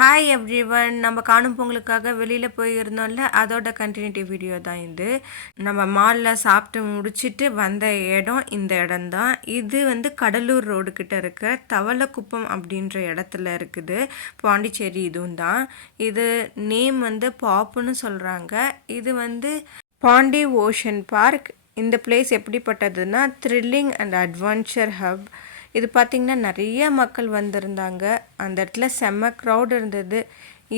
Hi everyone. நம்ம காணும் பொங்கலுக்காக வெளியில் போயிருந்தோம்ல, அதோட கண்டினியூட்டி வீடியோ தான் இது. நம்ம மாலில் சாப்பிட்டு முடிச்சுட்டு வந்த இடம் இந்த இடம்தான். இது வந்து கடலூர் ரோடு கிட்ட இருக்க தவளக்குப்பம் அப்படின்ற இடத்துல இருக்குது. பாண்டிச்சேரி இதுவும் தான். இது நேம் வந்து பாப்புன்னு சொல்கிறாங்க. இது வந்து பாண்டி ஓஷன் பார்க். இந்த பிளேஸ் எப்படிப்பட்டதுன்னா த்ரில்லிங் அண்ட் அட்வென்ச்சர் ஹப். இது பார்த்திங்கன்னா நிறைய மக்கள் வந்திருந்தாங்க. அந்த இடத்துல செம்ம க்ரௌட் இருந்தது.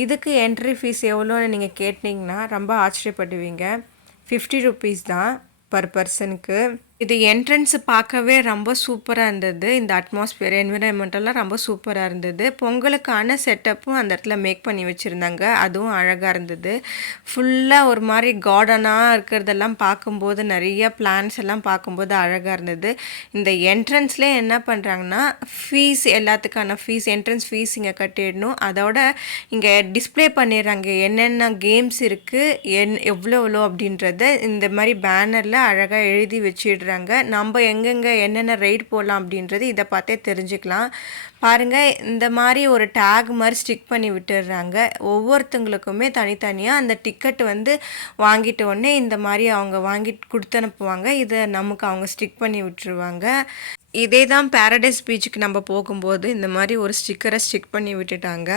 இதுக்கு என்ட்ரி ஃபீஸ் எவ்வளோன்னு நீங்கள் கேட்டிங்கன்னா ரொம்ப ஆச்சரியப்படுவீங்க. 50 ருபீஸ் தான் பர் பர்சனுக்கு. இது என்ட்ரன்ஸு பார்க்கவே ரொம்ப சூப்பராக இருந்தது. இந்த அட்மாஸ்பியர் என்விரான்மெண்டெல்லாம் ரொம்ப சூப்பராக இருந்தது. பொங்கலுக்கான செட்டப்பும் அந்த இடத்துல மேக் பண்ணி வச்சுருந்தாங்க. அதுவும் அழகாக இருந்தது. ஃபுல்லாக ஒரு மாதிரி கார்டனாக இருக்கிறதெல்லாம் பார்க்கும்போது, நிறைய பிளான்ஸ் எல்லாம் பார்க்கும்போது அழகாக இருந்தது. இந்த என்ட்ரன்ஸ்லேயே என்ன பண்ணுறாங்கன்னா ஃபீஸ், எல்லாத்துக்கான ஃபீஸ், என்ட்ரன்ஸ் ஃபீஸ் இங்கே கட்டிடணும். அதோட இங்கே டிஸ்பிளே பண்ணிடுறாங்க என்னென்ன கேம்ஸ் இருக்குது, எவ்வளோ அப்படின்றத இந்த மாதிரி பேனரில் அழகாக எழுதி வச்சிடுறாங்க. நம்ம எங்கெங்கே என்னென்ன ரைட் போடலாம் அப்படின்றது இதை பார்த்தே தெரிஞ்சுக்கலாம். பாருங்கள், இந்த மாதிரி ஒரு டேக் மாதிரி ஸ்டிக் பண்ணி விட்டுடுறாங்க. ஒவ்வொருத்தங்களுக்குமே தனித்தனியாக அந்த டிக்கெட் வந்து வாங்கிட்ட உடனே இந்த மாதிரி அவங்க வாங்கிட்டு கொடுத்து அனுப்புவாங்க. இதை நமக்கு அவங்க ஸ்டிக் பண்ணி விட்டுருவாங்க. இதே தான் பேரடைஸ் பீச்சுக்கு நம்ம போகும்போது இந்த மாதிரி ஒரு ஸ்டிக்கரை ஸ்டிக் பண்ணி விட்டுட்டாங்க.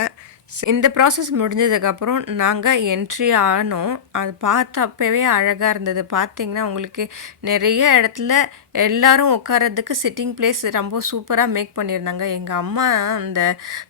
இந்த ப்ராசஸ் முடிஞ்சதுக்கப்புறம் நாங்கள் என்ட்ரி ஆனோம். அது பார்த்தப்பவே அழகாக இருந்தது. பார்த்திங்கன்னா உங்களுக்கு நிறைய இடத்துல எல்லோரும் உட்காரதுக்கு சிட்டிங் பிளேஸ் ரொம்ப சூப்பராக மேக் பண்ணியிருந்தாங்க. எங்கள் அம்மா அந்த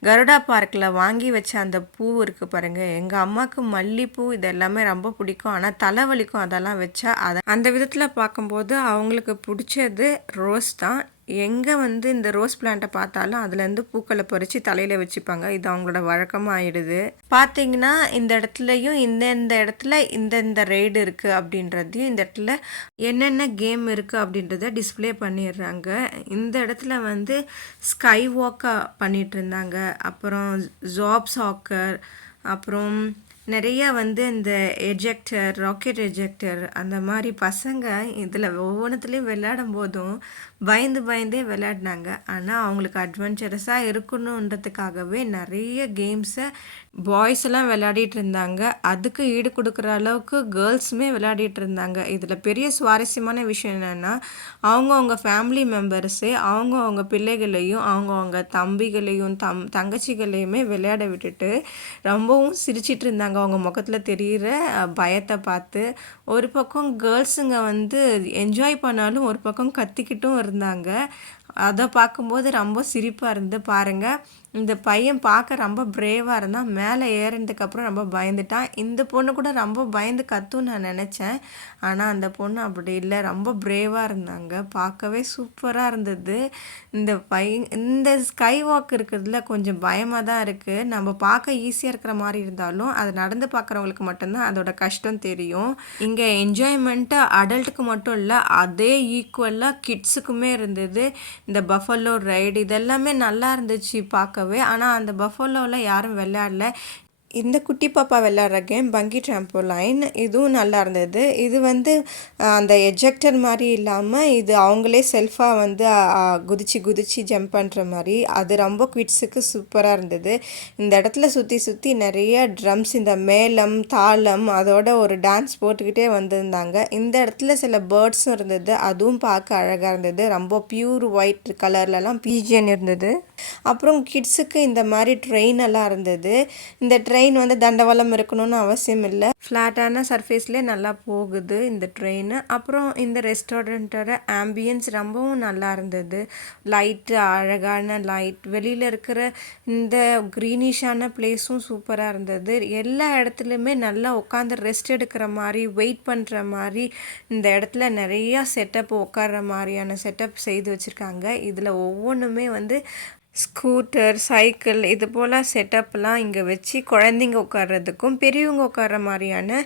கருடா பார்க்கில் வாங்கி வச்ச அந்த பூ இருக்குது பாருங்கள், எங்கள் அம்மாவுக்கு மல்லிகைப்பூ இது எல்லாமே ரொம்ப பிடிக்கும். ஆனால் தலைவலிக்கும் அதெல்லாம் வச்சா. அந்த விதத்தில் பார்க்கும்போது அவங்களுக்கு பிடிச்சது ரோஸ் தான். எங்கே வந்து இந்த ரோஸ் பிளான்ட்டை பார்த்தாலும் அதுலேருந்து பூக்களை பறித்து தலையில் வச்சுப்பாங்க. இது அவங்களோட வழக்கமாக ஆயிடுது. பார்த்தீங்கன்னா இந்த இடத்துலையும் இந்த இடத்துல இந்த ரைடு இருக்குது அப்படின்றதையும், இந்த இடத்துல என்னென்ன கேம் இருக்குது அப்படின்றத டிஸ்பிளே பண்ணிடுறாங்க. இந்த இடத்துல வந்து ஸ்கை வாக்காக பண்ணிகிட்டு இருந்தாங்க. அப்புறம் ஜாப் சாக்கர், அப்புறம் நிறைய வந்து இந்த எஜெக்டர், ராக்கெட் எஜெக்டர், அந்த மாதிரி பசங்க இதில் ஒவ்வொன்றுத்துலேயும் விளையாடும் போதும் பயந்தே விளையாடினாங்க. ஆனால் அவங்களுக்கு அட்வென்ச்சரஸாக இருக்கணுன்றதுக்காகவே நிறைய கேம்ஸை பாய்ஸ் எல்லாம் விளையாடிட்டு இருந்தாங்க. அதுக்கு ஈடு கொடுக்குற அளவுக்கு கேர்ள்ஸுமே விளையாடிட்டு இருந்தாங்க. இதில் பெரிய சுவாரஸ்யமான விஷயம் என்னென்னா, அவங்கவுங்க ஃபேமிலி மெம்பர்ஸே அவங்கவுங்க பிள்ளைகளையும் அவங்கவுங்க தம்பிகளையும் தங்கச்சிகளையுமே விளையாட விட்டுட்டு ரொம்பவும் சிரிச்சிட்டு இருந்தாங்க. அவங்க முகத்தில் தெரிகிற பயத்தை பார்த்து. ஒரு பக்கம் கேர்ள்ஸுங்க வந்து என்ஜாய் பண்ணாலும் ஒரு பக்கம் கத்திக்கிட்டும் இருந்தாங்க. அதை பார்க்கும்போது ரொம்ப சிரிப்பாக இருந்து. பாருங்கள், இந்த பையன் பார்க்க ரொம்ப பிரேவாக இருந்தான். மேலே ஏறினதுக்கப்புறம் ரொம்ப பயந்துட்டான். இந்த பொண்ணு கூட ரொம்ப பயந்து கத்துன்னு நான் நினச்சேன். ஆனால் அந்த பொண்ணு அப்படி இல்லை, ரொம்ப பிரேவாக இருந்தாங்க. பார்க்கவே சூப்பராக இருந்தது. இந்த ஸ்கை வாக் இருக்கிறதுல கொஞ்சம் பயமாக தான் இருக்குது. நம்ம பார்க்க ஈஸியாக இருக்கிற மாதிரி இருந்தாலும் அது நடந்து பார்க்குறவங்களுக்கு மட்டும்தான் அதோட கஷ்டம் தெரியும். இங்கே என்ஜாய்மெண்ட்டு அடல்ட்டுக்கு மட்டும் இல்லை, அதே ஈக்குவலாக கிட்ஸுக்குமே இருந்தது. இந்த பஃபலோ ரைடு இதெல்லாமே நல்லா இருந்துச்சு பார்க்கவே. ஆனால் அந்த பஃபலோவில் யாரும் விளையாடல. இந்த குட்டி பாப்பா விளையாடுற கேம் பங்கி ட்ராம்போலைன், இதுவும் நல்லா இருந்தது. இது வந்து அந்த எஜெக்டர் மாதிரி இல்லாமல் இது அவங்களே செல்ஃபாக வந்து குதிச்சு ஜம்ப் பண்ணுற மாதிரி. அது ரொம்ப கிட்ஸுக்கு சூப்பராக இருந்தது. இந்த இடத்துல சுற்றி நிறைய ட்ரம்ஸ், இந்த மேளம் தாளம் அதோட ஒரு டான்ஸ் போட்டுக்கிட்டே வந்திருந்தாங்க. இந்த இடத்துல சில பேர்ட்ஸும் இருந்தது. அதுவும் பார்க்க அழகாக இருந்தது. ரொம்ப பியூர் ஒயிட் கலர்லலாம் பீஜியன் இருந்தது. அப்புறம் கிட்ஸுக்கு இந்த மாதிரி ட்ரெயின் எல்லாம் இருந்தது. இந்த ட்ரெயின் வந்து தண்டவாளம் இருக்கணும்னு அவசியம் இல்லை, ஃப்ளாட்டான சர்ஃபேஸ்லேயே நல்லா போகுது இந்த ட்ரெயின். அப்புறம் இந்த ரெஸ்டாரண்ட்டோட ஆம்பியன்ஸ் ரொம்பவும் நல்லா இருந்தது. லைட்டு, அழகான லைட், வெளியில் இருக்கிற இந்த க்ரீனிஷான பிளேஸும் சூப்பராக இருந்தது. எல்லா இடத்துலையுமே நல்லா உட்காந்து ரெஸ்ட் எடுக்கிற மாதிரி, வெயிட் பண்ணுற மாதிரி இந்த இடத்துல நிறையா செட்டப், உட்கார்ற மாதிரியான செட்டப் செய்து வச்சுருக்காங்க. இதில் ஒவ்வொன்றுமே வந்து ஸ்கூட்டர், சைக்கிள் இது போல் செட்டப்லாம் இங்கே வச்சு குழந்தைங்க உட்கார்றதுக்கும் பெரியவங்க உட்கார்ற மாதிரியான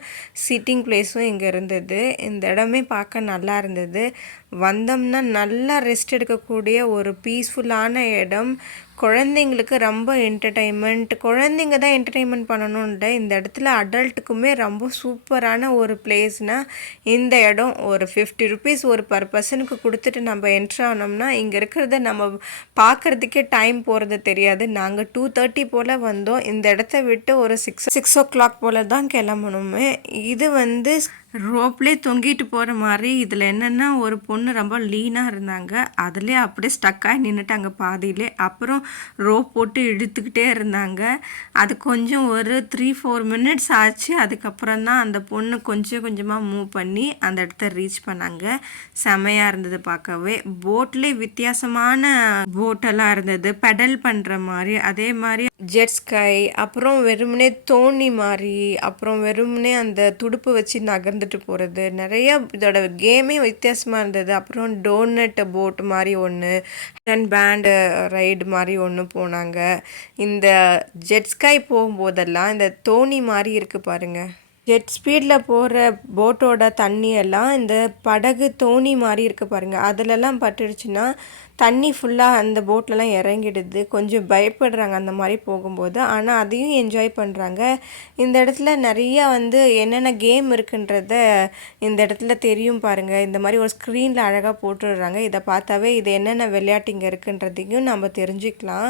சிட்டிங் பிளேஸும் இங்கே இருந்தது. இந்த இடமே பார்க்க நல்லா இருந்தது. வந்தோம்னா நல்லா ரெஸ்ட் எடுக்கக்கூடிய ஒரு பீஸ்ஃபுல்லான இடம். குழந்தைங்களுக்கு ரொம்ப என்டர்டெயின்மெண்ட், குழந்தைங்க தான் என்டர்டெயின்மெண்ட் பண்ணணுன்ட்டு இந்த இடத்துல அடல்ட்டுக்குமே ரொம்ப சூப்பரான ஒரு பிளேஸ்னால் இந்த இடம். ஒரு ₹50 ஒரு பர் பர்சனுக்கு கொடுத்துட்டு நம்ம என்ட்ரு ஆனோம்னா இங்கே இருக்கிறத நம்ம பார்க்குறதுக்கே டைம் போகிறது தெரியாது. நாங்கள் 2:30 போல் வந்தோம். இந்த இடத்த விட்டு ஒரு 6 o'clock போல் தான் கிளம்பணுமே. இது வந்து ரோப்லேயே தொங்கிட்டு போகிற மாதிரி. இதில் என்னென்னா ஒரு பொண்ணு ரொம்ப லீனாக இருந்தாங்க, அதிலே அப்படியே ஸ்டக்காகி நின்றுட்டாங்க பாதியிலே. அப்புறம் ரோப் போட்டு இழுத்துக்கிட்டே இருந்தாங்க. அது கொஞ்சம் ஒரு 3-4 மினிட்ஸ் ஆச்சு. அதுக்கப்புறம் தான் அந்த பொண்ணு கொஞ்சம் கொஞ்சமாக மூவ் பண்ணி அந்த இடத்த ரீச் பண்ணாங்க. செமையாக இருந்தது பார்க்கவே. போட்லேயே வித்தியாசமான போட்டெல்லாம் இருந்தது, பெடல் பண்ணுற மாதிரி. அதே மாதிரி ஜெட் ஸ்கை, அப்புறம் வெறுமனே தோணி மாதிரி, அப்புறம் வெறுமனே அந்த துடுப்பு வச்சு நகர்ந்துட்டு போகிறது, நிறையா இதோட கேமே வித்தியாசமாக இருந்தது. அப்புறம் டோனட் போட் மாதிரி ஒன்று, பேண்டு ரைடு மாதிரி ஒன்று போனாங்க. இந்த ஜெட் ஸ்கை போகும்போதெல்லாம் இந்த தோணி மாதிரி இருக்குது பாருங்கள். ஜெட் ஸ்பீடில் போகிற போட்டோட தண்ணியெல்லாம் இந்த படகு தோணி மாதிரி இருக்குது பாருங்கள், அதிலெல்லாம் பட்டுடுச்சுன்னா தண்ணி ஃபுல்லாக அந்த போட்லலாம் இறங்கிடுது. கொஞ்சம் பயப்படுறாங்க அந்த மாதிரி போகும்போது, ஆனால் அதையும் என்ஜாய் பண்ணுறாங்க. இந்த இடத்துல நிறையா வந்து என்னென்ன கேம் இருக்குன்றத இந்த இடத்துல தெரியும் பாருங்கள். இந்த மாதிரி ஒரு ஸ்க்ரீனில் அழகாக போட்டுடுறாங்க. இதை பார்த்தாவே இது என்னென்ன விளையாட்டு இங்கே இருக்குன்றதையும் நம்ம தெரிஞ்சுக்கலாம்.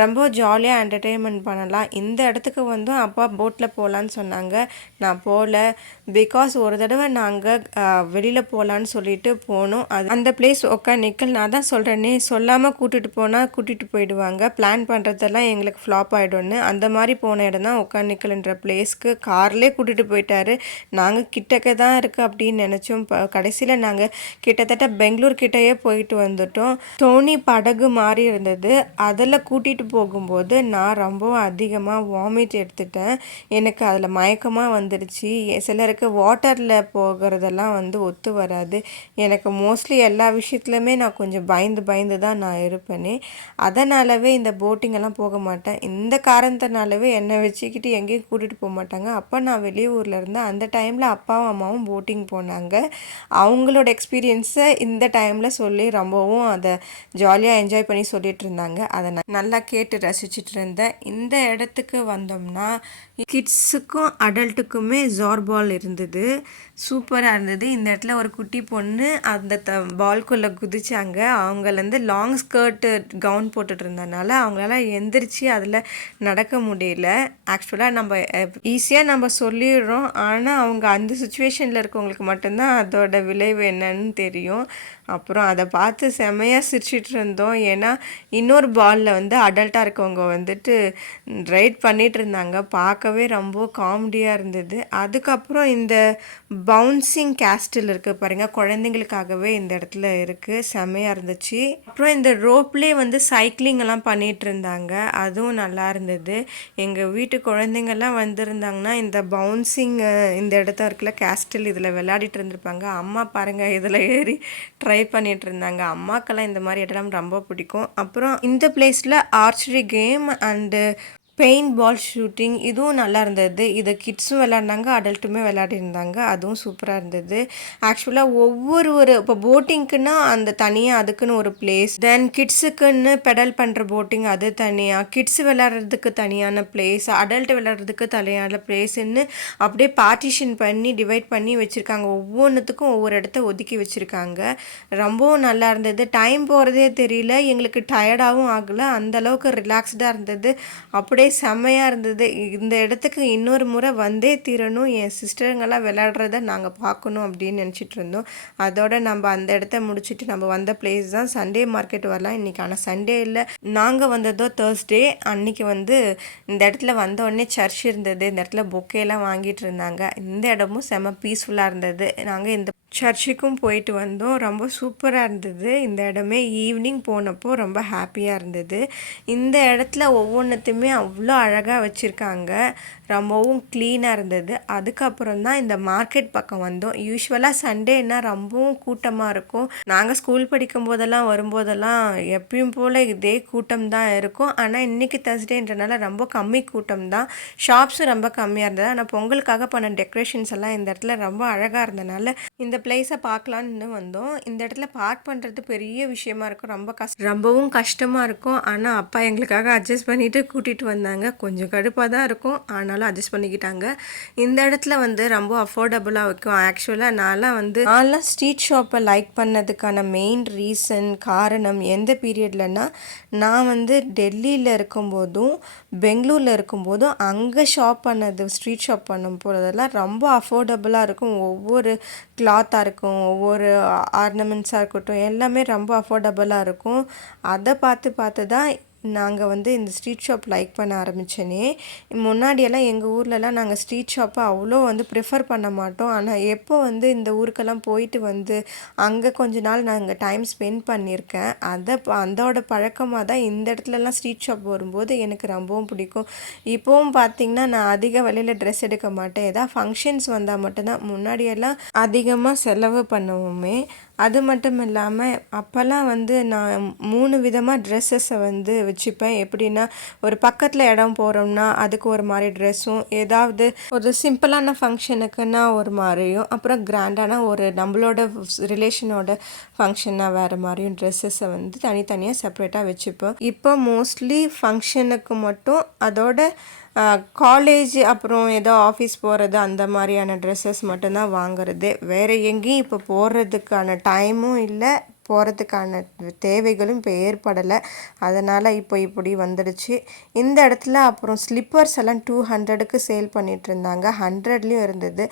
ரொம்ப ஜாலியாக என்டர்டெயின்மெண்ட் பண்ணலாம். இந்த இடத்துக்கு வந்து அப்பா போட்டில் போகலான்னு சொன்னாங்க. நான் போகல, பிகாஸ் ஒரு தடவை நாங்கள் வெளியில் போகலான்னு சொல்லிட்டு போனோம். அந்த பிளேஸ் ஒகேனக்கல். நான் தான் சொல்கிறேனே, சொல்லாமல் கூட்டிகிட்டு போனால் கூட்டிகிட்டு போயிடுவாங்க, பிளான் பண்ணுறதெல்லாம் எங்களுக்கு ஃப்ளாப் ஆகிடும்னு. அந்த மாதிரி போன இடம் தான் ஒகேனக்கல்ன்ற பிளேஸ்க்கு. கார்லேயே கூட்டிகிட்டு போயிட்டாரு. நாங்கள் கிட்டக்க தான் இருக்குது அப்படின்னு நினச்சோம். கடைசியில் நாங்கள் கிட்டத்தட்ட பெங்களூர் கிட்டேயே போயிட்டு வந்துட்டோம். தோணி படகு மாதிரி இருந்தது. அதில் கூட்டிகிட்டு போகும்போது நான் ரொம்ப அதிகமாக வாமிட் எடுத்துட்டேன். எனக்கு அதில் மயக்கமாக வந்துடுச்சு. சிலருக்கு வாட்டரில் போகிறதெல்லாம் வந்து ஒத்து வராது. எனக்கு மோஸ்ட்லி எல்லா விஷயத்துலையுமே நான் கொஞ்சம் பயந்து தான் நான் இருப்பேனே. அதனாலவே இந்த போட்டிங்கெல்லாம் போக மாட்டேன். இந்த காரணத்தினாலவே என்னை வச்சுக்கிட்டு எங்கேயும் கூட்டிகிட்டு போக மாட்டாங்க. அப்போ நான் வெளியூரில் இருந்தேன். அந்த டைமில் அப்பாவும் அம்மாவும் போட்டிங் போனாங்க. அவங்களோட எக்ஸ்பீரியன்ஸை இந்த டைமில் சொல்லி ரொம்பவும் அதை ஜாலியாக என்ஜாய் பண்ணி சொல்லிட்டு இருந்தாங்க. அதை நான் நல்லா கேட்டு ரசிச்சுட்டு இருந்தேன். இந்த இடத்துக்கு வந்தோம்னா கிட்ஸுக்கும் அடல்ட்டுக்குமே ஜார்பால் இருந்தது. சூப்பராக இருந்தது. இந்த இடத்துல ஒரு குட்டி பொண்ணு அந்த பால்குள்ளே குதிச்சாங்க. அவங்கலேருந்து லாங் ஸ்கர்ட்டு கவுன் போட்டுட்டு இருந்ததுனால அவங்களால எந்திரிச்சு அதில் நடக்க முடியல. ஆக்சுவலாக நம்ம ஈஸியாக நம்ம சொல்லிடுறோம், ஆனால் அவங்க அந்த சுச்சுவேஷனில் இருக்கவங்களுக்கு மட்டும்தான் அதோட விளைவு என்னன்னு தெரியும். அப்புறம் அதை பார்த்து செமையாக சிரிச்சிட்டு இருந்தோம். ஏன்னா இன்னொரு பாலில் வந்து அடல்ட்டாக இருக்கவங்க வந்துட்டு ரைட் பண்ணிகிட்டு இருந்தாங்க. பார்க்கவே ரொம்ப காமெடியாக இருந்தது. அதுக்கப்புறம் இந்த பவுன்சிங் கேஸ்டில் இருக்குது பாருங்கள், குழந்தைங்களுக்காகவே இந்த இடத்துல இருக்குது. செமையாக இருந்துச்சு. அப்புறம் இந்த ரோப்லேயே வந்து சைக்கிளிங் எல்லாம் பண்ணிகிட்டு இருந்தாங்க. அதுவும் நல்லா இருந்தது. எங்கள் வீட்டு குழந்தைங்கள்லாம் வந்திருந்தாங்கன்னா இந்த பவுன்சிங் இந்த இடத்த இருக்குல்ல கேஸ்டில், இதில் விளையாடிட்டு இருந்திருப்பாங்க. அம்மா பாருங்கள் இதில் ஏறி ட்ரை பண்ணிட்டு இருந்தாங்க. அம்மாக்கெல்லாம் இந்த மாதிரி இடம் ரொம்ப பிடிக்கும். அப்புறம் இந்த பிளேஸில் archery game and paint ball shooting இதுவும் நல்லா இருந்தது. இதை கிட்ஸும் விளையாடினாங்க, அடல்ட்டுமே விளையாடிருந்தாங்க. அதுவும் சூப்பராக இருந்தது. ஆக்சுவலாக ஒரு இப்போ போட்டிங்க்குன்னா அந்த தனியாக அதுக்குன்னு ஒரு பிளேஸ், தென் கிட்ஸுக்குன்னு பெடல் பண்ணுற போட்டிங் அது தனியாக, கிட்ஸு விளையாடுறதுக்கு தனியான பிளேஸ், அடல்ட் விளையாடுறதுக்கு தனியான பிளேஸ்ன்னு அப்படியே பார்ட்டிஷன் பண்ணி டிவைட் பண்ணி வச்சுருக்காங்க. ஒவ்வொன்றுத்துக்கும் ஒவ்வொரு இடத்த ஒதுக்கி வச்சுருக்காங்க. ரொம்பவும் நல்லா இருந்தது. டைம் போகிறதே தெரியல, எங்களுக்கு டயர்டாகவும் ஆகலை, அந்தளவுக்கு ரிலாக்ஸ்டாக இருந்தது. அப்படியே செம்மையாக இருந்தது. இந்த இடத்துக்கு இன்னொரு முறை வந்தே தீரணும், என் சிஸ்டருங்கெல்லாம் விளையாடுறத நாங்கள் பார்க்கணும் அப்படின்னு நினச்சிட்டு இருந்தோம். அதோட நம்ம அந்த இடத்த முடிச்சுட்டு நம்ம வந்த பிளேஸ் தான் சண்டே மார்க்கெட் வரலாம் இன்றைக்கி. ஆனால் சண்டே இல்லை, நாங்கள் வந்ததோ தேர்ஸ்டே. அன்றைக்கி வந்து இந்த இடத்துல வந்தோடனே சர்ச் இருந்தது. இந்த இடத்துல பொக்கேலாம் வாங்கிட்டு இருந்தாங்க. இந்த இடமும் செம்ம பீஸ்ஃபுல்லாக இருந்தது. நாங்கள் இந்த சர்ச்சுக்கும் போயிட்டு வந்தோம். ரொம்ப சூப்பராக இருந்தது. இந்த இடமே ஈவினிங் போனப்போ ரொம்ப ஹாப்பியாக இருந்தது. இந்த இடத்துல ஒவ்வொன்றுத்தையுமே அவ்வளோ அழகாக வச்சுருக்காங்க. ரொம்பவும் க்ளீனாக இருந்தது. அதுக்கப்புறம் தான் இந்த மார்க்கெட் பக்கம் வந்தோம். யூஸ்வலாக சண்டேன்னா ரொம்பவும் கூட்டமாக இருக்கும். நாங்கள் ஸ்கூல் படிக்கும் போதெல்லாம் வரும்போதெல்லாம் எப்பயும் போல் இதே கூட்டம் தான் இருக்கும். ஆனால் இன்றைக்கி தர்ஸ்டேன்றனால ரொம்ப கம்மி கூட்டம் தான். ஷாப்ஸும் ரொம்ப கம்மியாக இருந்தது. ஆனால் பொங்கலுக்காக பண்ண டெக்கரேஷன்ஸ் எல்லாம் இந்த இடத்துல ரொம்ப அழகாக இருந்தனால இந்த பிளேஸை பார்க்கலான்னு வந்தோம். இந்த இடத்துல பார்க் பண்ணுறது பெரிய விஷயமா இருக்கும். ரொம்பவும் கஷ்டமாக இருக்கும். ஆனால் அப்பா எங்களுக்காக அட்ஜஸ்ட் பண்ணிவிட்டு கூட்டிகிட்டு வந்தாங்க. கொஞ்சம் கடுப்பாக தான் இருக்கும், ஆனாலும் அட்ஜஸ்ட் பண்ணிக்கிட்டாங்க. இந்த இடத்துல வந்து ரொம்ப அஃபோர்டபுளாக இருக்கும். ஆக்சுவலாக நான்லாம் ஸ்ட்ரீட் ஷாப்பை லைக் பண்ணதுக்கான மெயின் ரீசன் காரணம் எந்த பீரியட்லன்னா, நான் வந்து டெல்லியில் இருக்கும்போதும் பெங்களூரில் இருக்கும்போதும் அங்கே ஷாப் பண்ணது ஸ்ட்ரீட் ஷாப் பண்ணும் போதெல்லாம் ரொம்ப அஃபோர்டபுளாக இருக்கும். ஒவ்வொரு கிளாத்தாக இருக்கும், ஒவ்வொரு ஆர்னமெண்ட்ஸாக இருக்கட்டும், எல்லாமே ரொம்ப அஃபோர்டபுளாக இருக்கும். அதை பார்த்து தான் நாங்கள் வந்து இந்த ஸ்ட்ரீட் ஷாப் லைக் பண்ண ஆரம்பித்தேனே. முன்னாடியெல்லாம் எங்கள் ஊர்லலாம் நாங்கள் ஸ்ட்ரீட் ஷாப்பை அவ்வளோ வந்து ப்ரிஃபர் பண்ண மாட்டோம். ஆனால் எப்போ வந்து இந்த ஊருக்கெல்லாம் போயிட்டு வந்து அங்கே கொஞ்ச நாள் நாங்கள் டைம் ஸ்பெண்ட் பண்ணியிருக்கேன். அதோட பழக்கமாக தான் இந்த இடத்துலலாம் ஸ்ட்ரீட் ஷாப் வரும்போது எனக்கு ரொம்பவும் பிடிக்கும். இப்போவும் பார்த்திங்கன்னா நான் அதிக விலையில் ட்ரெஸ் எடுக்க மாட்டேன். ஏதாவது ஃபங்க்ஷன்ஸ் வந்தால் மட்டும்தான். முன்னாடியெல்லாம் அதிகமாக செலவு பண்ணுவோமே. அது மட்டும் இல்லாமல் அப்போல்லாம் வந்து நான் 3 விதமாக ட்ரெஸ்ஸஸை வந்து வச்சுப்பேன். எப்படின்னா, ஒரு பக்கத்தில் இடம் போகிறோம்னா அதுக்கு ஒரு மாதிரி ட்ரெஸ்ஸும், ஏதாவது ஒரு சிம்பிளான ஃபங்க்ஷனுக்குன்னா ஒரு மாதிரியும், அப்புறம் கிராண்டான ஒரு நம்மளோட ரிலேஷனோட ஃபங்க்ஷனாக வேறு மாதிரியும் ட்ரெஸ்ஸஸை வந்து தனித்தனியாக செப்ரேட்டாக வச்சுப்பேன். இப்போ மோஸ்ட்லி ஃபங்க்ஷனுக்கு மட்டும் அதோட காலேஜ் அப்புறம் ஏதோ ஆஃபீஸ் போகிறது அந்த மாதிரியான ட்ரெஸ்ஸஸ் மட்டும்தான் வாங்குறது. வேறு எங்கேயும் இப்போ போகிறதுக்கான டைமும் இல்லை, போகிறதுக்கான தேவைகளும் இப்போ ஏற்படலை. அதனால் இப்போ இப்படி வந்துடுச்சு. இந்த இடத்துல அப்புறம் ஸ்லிப்பர்ஸ் எல்லாம் 200க்கு சேல் பண்ணிகிட்டு இருந்தாங்க. 100லேயும் இருந்தது.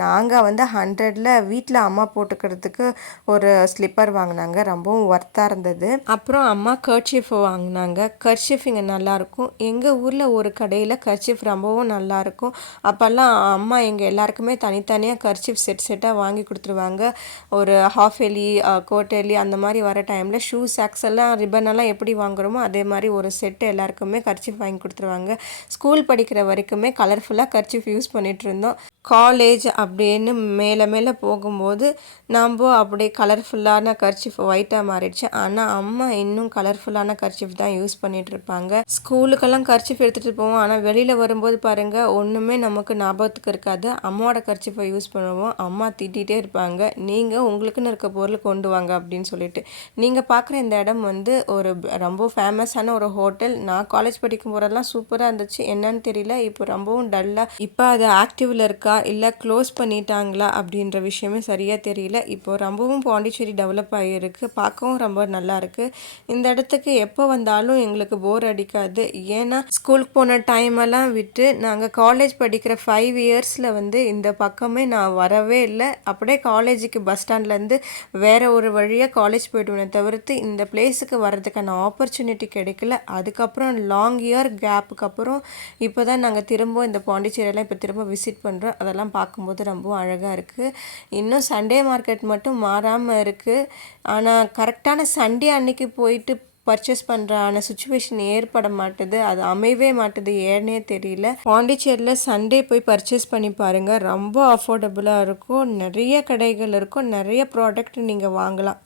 நாங்கள் வந்து 100ல் வீட்டில் அம்மா போட்டுக்கிறதுக்கு ஒரு ஸ்லிப்பர் வாங்கினாங்க. ரொம்பவும் ஒர்த்தாக இருந்தது. அப்புறம் அம்மா கர்ச்சீஃப் வாங்கினாங்க. கர்ச்சீஃப் இங்கே நல்லாயிருக்கும். எங்கள் ஊரில் ஒரு கடையில் கர்ச்சீஃப் ரொம்பவும் நல்லாயிருக்கும். அப்போல்லாம் அம்மா எங்கள் எல்லாருக்குமே தனித்தனியாக கர்ச்சீஃப் செட்டாக வாங்கி கொடுத்துருவாங்க. ஒரு ஹாஃப் எலி, கோட் எலி அந்த மாதிரி வர டைமில் ஷூ சாக்ஸ் எல்லாம் ரிப்பனெல்லாம் எப்படி வாங்குகிறோமோ அதே மாதிரி ஒரு செட்டு எல்லாருக்குமே கர்ச்சீஃப் வாங்கி கொடுத்துருவாங்க. ஸ்கூல் படிக்கிற வரைக்குமே கலர்ஃபுல்லாக கர்ச்சீஃப் யூஸ் பண்ணிகிட்டு இருந்தோம். காலேஜ் அப்படின்னு மேலே போகும்போது நம்ம அப்படியே கலர்ஃபுல்லான கர்ச்சீஃப் ஒயிட்டாக மாறிடுச்சு. ஆனால் அம்மா இன்னும் கலர்ஃபுல்லான கர்ச்சீஃப் தான் யூஸ் பண்ணிகிட்டு இருப்பாங்க. ஸ்கூலுக்கெல்லாம் கர்ச்சீஃப் எடுத்துகிட்டு போவோம். ஆனால் வெளியில் வரும்போது பாருங்கள், ஒன்றுமே நமக்கு ஞாபகத்துக்கு இருக்காது. அம்மாவோட கர்ச்சீஃபை யூஸ் பண்ணுவோம். அம்மா திட்டிகிட்டே இருப்பாங்க, நீங்கள் உங்களுக்குன்னு இருக்க பொருள் கொண்டு வாங்க அப்படின்னு சொல்லிட்டு. நீங்கள் பார்க்குற இந்த இடம் வந்து ஒரு ரொம்ப ஃபேமஸான ஒரு ஹோட்டல். நான் காலேஜ் படிக்கும் போதெல்லாம் சூப்பராக இருந்துச்சு. என்னன்னு தெரியல, இப்போ ரொம்பவும் டல்லாக, இப்போ அது ஆக்டிவில் இருக்கா இல்லை க்ளோஸ் பண்ணிட்டாங்களா அப்படின்ற விஷயமே சரியாக தெரியல. இப்போது ரொம்பவும் பாண்டிச்சேரி டெவலப் ஆகியிருக்கு. பார்க்கவும் ரொம்ப நல்லா இருக்குது. இந்த இடத்துக்கு எப்போ வந்தாலும் எங்களுக்கு போர் அடிக்காது. ஏன்னா ஸ்கூலுக்கு போன டைமெல்லாம் விட்டு நாங்கள் காலேஜ் படிக்கிற 5 இயர்ஸில் வந்து இந்த பக்கமே நான் வரவே இல்லை. அப்படியே காலேஜுக்கு பஸ் ஸ்டாண்ட்லேருந்து வேறு ஒரு வழியாக காலேஜ் போய்டுவேனே தவிர்த்து இந்த பிளேஸுக்கு வர்றதுக்கான ஆப்பர்ச்சுனிட்டி கிடைக்கல. அதுக்கப்புறம் லாங் இயர் கேப்புக்கு அப்புறம் இப்போ தான் நாங்கள் திரும்ப இந்த பாண்டிச்சேரியெல்லாம் இப்போ திரும்ப விசிட் பண்ணுறோம். அதெல்லாம் பார்க்கும்போது ரொம்பவும் அழகாக இருக்குது. இன்னும் சண்டே மார்க்கெட் மட்டும் மாறாமல் இருக்குது. ஆனால் கரெக்டான சண்டே அன்னைக்கு போயிட்டு பர்ச்சேஸ் பண்ணுறான சுச்சுவேஷன் ஏற்பட மாட்டுது. அது அமையவே மாட்டுது, ஏன்னே தெரியல. பாண்டிச்சேரியில் சண்டே போய் பர்ச்சேஸ் பண்ணி பாருங்கள், ரொம்ப அஃபோர்டபுளாக இருக்கும். நிறைய கடைகள் இருக்கும், நிறைய ப்ராடக்ட் நீங்கள் வாங்கலாம்.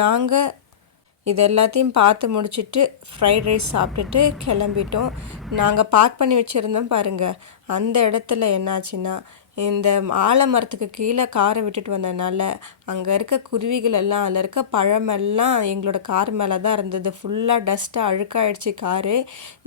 நாங்கள் இது எல்லாத்தையும் பார்த்து முடிச்சுட்டு ஃப்ரைட் ரைஸ் சாப்பிட்டுட்டு கிளம்பிட்டோம். நாங்கள் பார்க் பண்ணி வச்சுருந்தோம் பாருங்கள், அந்த இடத்துல என்னாச்சுன்னா, இந்த ஆலமரத்துக்கு கீழே காரை விட்டுட்டு வந்ததுனால அங்கே இருக்க குருவிகள் எல்லாம், அதில் இருக்க பழமெல்லாம் எங்களோட கார் மேலே தான் இருந்தது. ஃபுல்லாக டஸ்ட்டாக அழுக்காயிடுச்சு காரு.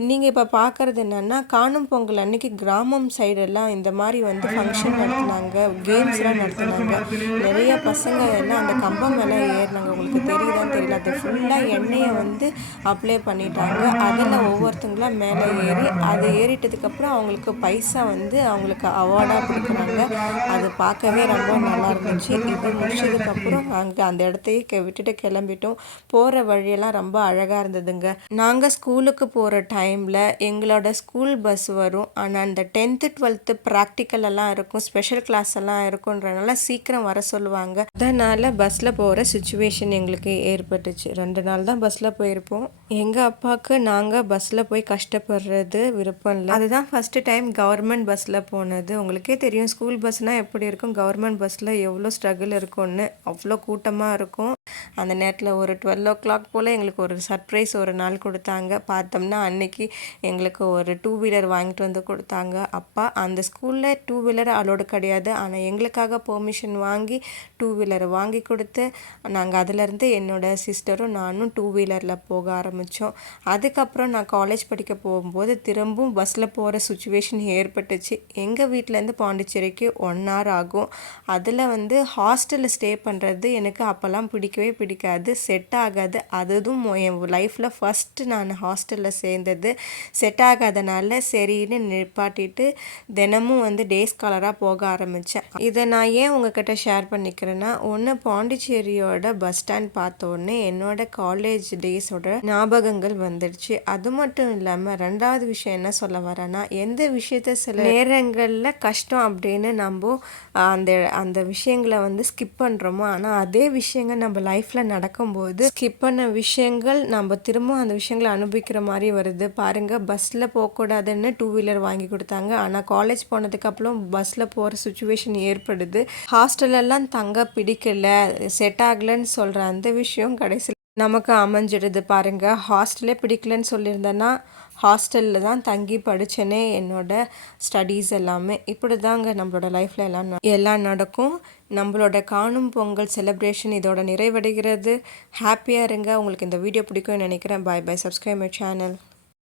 நீங்கள் இப்போ பார்க்குறது என்னென்னா, காணும் பொங்கல் அன்றைக்கி கிராமம் சைடெல்லாம் இந்த மாதிரி வந்து ஃபங்க்ஷன் நடத்துனாங்க, கேம்ஸ்லாம் நடத்துனாங்க. நிறைய பசங்க எல்லாம் அந்த கம்பம் மேலே ஏறினாங்க. உங்களுக்கு தெரியுதான்னு தெரியல, அது ஃபுல்லாக எண்ணெயை வந்து அப்ளை பண்ணிட்டாங்க. அதில் ஒவ்வொருத்தங்களாம் மேலே ஏறி, அது ஏறிட்டதுக்கப்புறம் அவங்களுக்கு பைசா வந்து அவங்களுக்கு அவார்டாக கொடுக்குறாங்க. அது பார்க்கவே ரொம்ப நல்லா இருந்துச்சு. இது முடிச்சதுக்கப்புறம் நாங்கள் அந்த இடத்தையே விட்டுட்டு கிளம்பிட்டோம். போகிற வழியெல்லாம் ரொம்ப அழகாக இருந்ததுங்க. நாங்கள் ஸ்கூலுக்கு போகிற டைமில் எங்களோட ஸ்கூல் பஸ் வரும். ஆனால் அந்த 10th 12th ப்ராக்டிக்கல் எல்லாம் இருக்கும், ஸ்பெஷல் கிளாஸ் எல்லாம் இருக்குன்றனால சீக்கிரம் வர சொல்லுவாங்க. அதனால் பஸ்ஸில் போகிற சுச்சுவேஷன் சுச்சுவேஷன் எங்களுக்கு ஏற்பட்டுச்சு. 2 நாள் தான் பஸ்ஸில் போயிருப்போம். எங்கள் அப்பாவுக்கு நாங்கள் பஸ்ஸில் போய் கஷ்டப்படுறது விருப்பம் இல்லை. அதுதான் ஃபஸ்ட்டு டைம் கவர்மெண்ட் பஸ்ஸில் போனது. உங்களுக்கே தெரியும் ஸ்கூல் பஸ்னால் எப்படி இருக்கும், கவர்மெண்ட் பஸ்ஸில் எவ்வளோ ஸ்ட்ரகிள் இருக்கும்னு. அவ்வளோ கூட்டமாக இருக்கும். அந்த நேரத்தில் ஒரு 12 o'clock போல் எங்களுக்கு ஒரு சர்ப்ரைஸ் ஒரு நாள் கொடுத்தாங்க. பார்த்தோம்னா அன்னைக்கு எங்களுக்கு ஒரு 2 வீலர் வாங்கிட்டு வந்து கொடுத்தாங்க அப்பா. அந்த ஸ்கூலில் 2 வீலர் அலோடு கிடையாது. ஆனால் எங்களுக்காக பெர்மிஷன் வாங்கி 2 வீலர் வாங்கி கொடுத்து நாங்கள் அதிலேருந்து என்னோடய சிஸ்டரும் நானும் 2 வீலரில் போக ஆரம்பித்தோம். அதுக்கப்புறம் நான் காலேஜ் படிக்க போகும்போது திரும்பவும் பஸ்ஸில் போகிற சுச்சுவேஷன் ஏற்பட்டுச்சு. எங்கள் வீட்டிலேருந்து பாண்டிச்சேரிக்கு 1 hour ஆகும். அதில் ஹாஸ்டலில் ஸ்டே பண்ணுறது எனக்கு அப்போல்லாம் பிடிக்கவே பிடிக்காது, செட் ஆகாது. அதுவும் என் லைஃப்பில் ஃபஸ்ட்டு நான் ஹாஸ்டலில் சேர்ந்தது. செட் ஆகாதனால சரின்னு நிப்பாட்டிட்டு தினமும் டே ஸ்காலராக போக ஆரம்பித்தேன். இதை நான் ஏன் உங்ககிட்ட ஷேர் பண்ணிக்கிறேன்னா, ஒன்று பாண்டிச்சேரியோட பஸ் ஸ்டாண்ட் பார்த்தோன்னே என்னோட காலேஜ் டேஸோட ஞாபகங்கள் வந்துடுச்சு. அது மட்டும் இல்லாமல் 2வது விஷயம் என்ன சொல்ல வரேன்னா, எந்த விஷயத்த சில நேரங்களில் கஷ்டம் அப்படின்னு நம்ம அந்த விஷயங்களை ஸ்கிப் பண்ணுறோமோ, ஆனால் அதே விஷயங்கள் நம்ம லைஃப்பில் நடக்கும்போது ஸ்கிப் பண்ண விஷயங்கள் நம்ம திரும்ப அந்த விஷயங்களை அனுபவிக்கிற மாதிரி வருது. பாருங்கள், பஸ்ஸில் போகக்கூடாதுன்னு 2 வீலர் வாங்கி கொடுத்தாங்க. ஆனால் காலேஜ் போனதுக்கப்புறம் பஸ்ஸில் போகிற சுச்சுவேஷன் ஏற்படுது. ஹாஸ்டலெல்லாம் தங்க பிடிக்கல, செட் ஆகலைன்னு சொல்கிற அந்த விஷயம் கடைசியில் நமக்கு அமைஞ்சிடுது. பாருங்கள், ஹாஸ்டலே பிடிக்கலன்னு சொல்லியிருந்தேன்னா ஹாஸ்டலில் தான் தங்கி படித்தேனே என்னோட ஸ்டடீஸ் எல்லாமே. இப்படி தாங்க நம்மளோட லைஃப்பில் எல்லாம் நடக்கும். நம்மளோட காணும் பொங்கல் செலிப்ரேஷன் இதோட நிறைவடைகிறது. ஹாப்பியாக இருங்க. உங்களுக்கு இந்த வீடியோ பிடிக்கும்னு நினைக்கிறேன். Bye bye. Subscribe my channel.